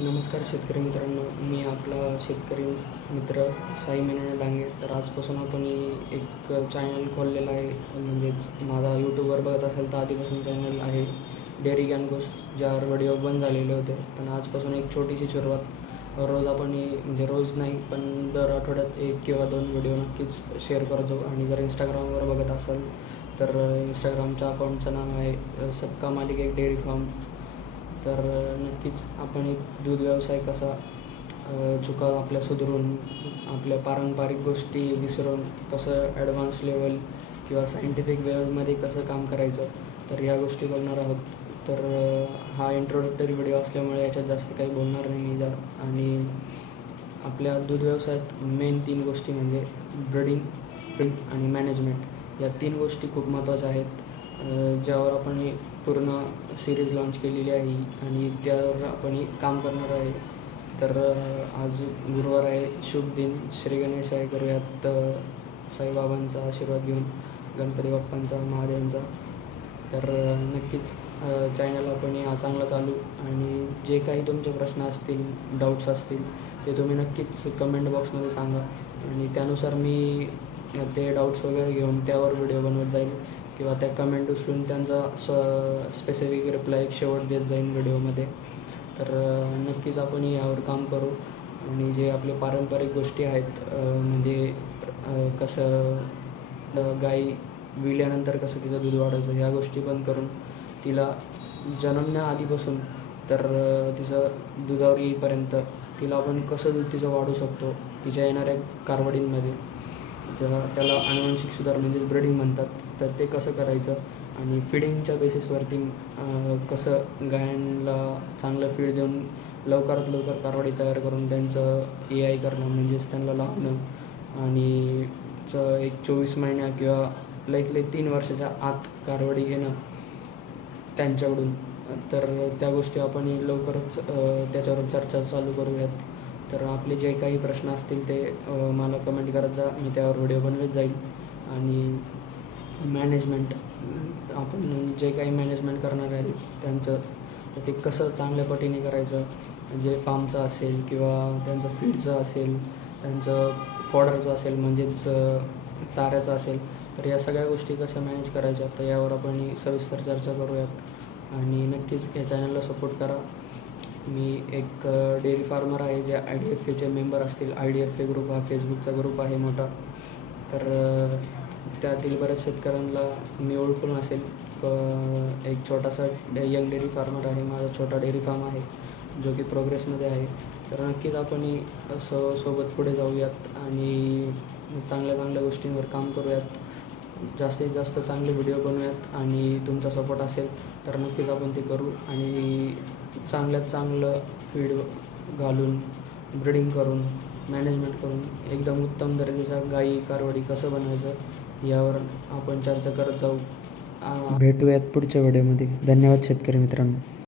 नमस्कार शेतकरी मित्रांनो, मी आपला शेतकरी मित्र साई मेनन डांगे. तर आजपासून आपण एक चॅनल खोललेला आहे. म्हणजेच माझा यूट्यूबवर बघत असेल तर आधीपासून चॅनल आहे डेअरी ज्ञान गोष्ट, ज्यावर व्हिडिओ बंद झालेले होते. पण आजपासून एक छोटीशी सुरुवात. रोज आपण म्हणजे रोज नाही पण दर आठवड्यात 1 किंवा 2 व्हिडिओ नक्कीच शेअर करतो. आणि जर इंस्टाग्रामवर बघत असाल तर इंस्टाग्रामच्या अकाउंटचं नाव आहे सबका मालिक एक डेअरी फार्म. तर नक्कीच आपण एक दूध व्यवसाय कसा चुका आपल्या सुधारून, आपल्या पारंपरिक गोष्टी विसरून कसं ॲडव्हान्स लेवल किंवा सायंटिफिक वेमध्ये कसं काम करायचं, तर या गोष्टी बघणार आहोत. तर हा इंट्रोडक्टरी व्हिडिओ असल्यामुळे याच्यात जास्त काही बोलणार नाही मी. आणि आपल्या दूध व्यवसायात मेन 3 गोष्टी म्हणजे ब्रीडिंग, फीडिंग आणि मॅनेजमेंट. या 3 गोष्टी खूप महत्त्वाच्या आहेत, ज्यावर आपण पूर्ण सिरीज लॉन्च केलेली आहे आणि त्यावर आपण काम करणार आहे. तर आज गुरुवार आहे, शुभ दिन. श्री गणेशाय करूयात साईबाबांचा आशीर्वाद घेऊन, गणपती बाप्पांचा, महादेवांचा. तर नक्कीच चॅनल आपण चांगला चालू. आणि जे काही तुमचे प्रश्न असतील, डाऊट्स असतील ते तुम्ही नक्कीच कमेंट बॉक्समध्ये सांगा आणि त्यानुसार मी ते डाऊट्स वगैरे घेऊन त्यावर व्हिडिओ बनवत जाईल किंवा त्या कमेंट उचलून त्यांचा स्पेसिफिक रिप्लाय एक शेवट देत जाईन व्हिडिओमध्ये. तर नक्कीच आपण यावर काम करू. आणि जे आपले पारंपरिक गोष्टी आहेत, म्हणजे कसं गाई विल्यानंतर कसं तिचं दूध वाढवायचं, ह्या गोष्टी बंद करून तिला जन्मण्याआधीपासून तर तिचं दुधावर येईपर्यंत तिला आपण कसं दूध तिचं वाढवू शकतो तिच्या येणाऱ्या कारवडींमध्ये, त्याला आनुवंशिक सुधार म्हणजेच ब्रीडिंग म्हणतात. तर ते कसं करायचं आणि फिडिंगच्या बेसिसवरती कसं गायांना चांगलं फीड देऊन लवकरात लवकर कारवाडी तयार करून त्यांचं AI करणं, म्हणजेच त्यांना लावणं आणि एक 24 महिन्या किंवा लई 3 वर्षाच्या आत कारवडी घेणं त्यांच्याकडून. तर त्या गोष्टी आपण लवकरच त्याच्यावर चर्चा चालू करूयात. तर आपले जे काही प्रश्न असतील ते मला कमेंट करत जा, मी त्यावर व्हिडिओ बनवत जाईल. आणि मॅनेजमेंट, आपण जे काही मॅनेजमेंट करणार आहे त्यांचं ते कसं चांगल्या पटीने करायचं, जे फार्मचं असेल किंवा त्यांचं फीडचं असेल, त्यांचं फॉडरचं असेल म्हणजेच चाऱ्याचं असेल, तर या सगळ्या गोष्टी कशा मॅनेज करायच्या, तर यावर आपण सविस्तर चर्चा करूयात. आणि नक्कीच या चॅनलला सपोर्ट करा. मी एक डेअरी फार्मर आहे, जे IDFAचे मेंबर असतील. IDFA ग्रुप हा फेसबुकचा ग्रुप आहे मोठा. तर त्यातील बऱ्याच शेतकऱ्यांना मी ओळखून असेल. एक छोटासा यंग डेअरी फार्मर आहे, माझा छोटा डेअरी फार्म आहे जो की प्रोग्रेसमध्ये आहे. तर नक्कीच आपण सोबत पुढे जाऊयात आणि चांगल्या चांगल्या गोष्टींवर काम करूयात, जास्तीत जास्त चांगले व्हिडिओ बनवूयात. आणि तुमचा सपोर्ट असेल तर नक्कीच आपण ते करू. आणि चांगल्यात चांगलं फीड घालून, ब्रीडिंग करून, मॅनेजमेंट करून एकदम उत्तम दर्जाच्या गाई कारवडी कसं बनवायचं यावर आपण चर्चा करत जाऊ. भेटूयात पुढच्या व्हिडिओमध्ये. धन्यवाद शेतकरी मित्रांनो.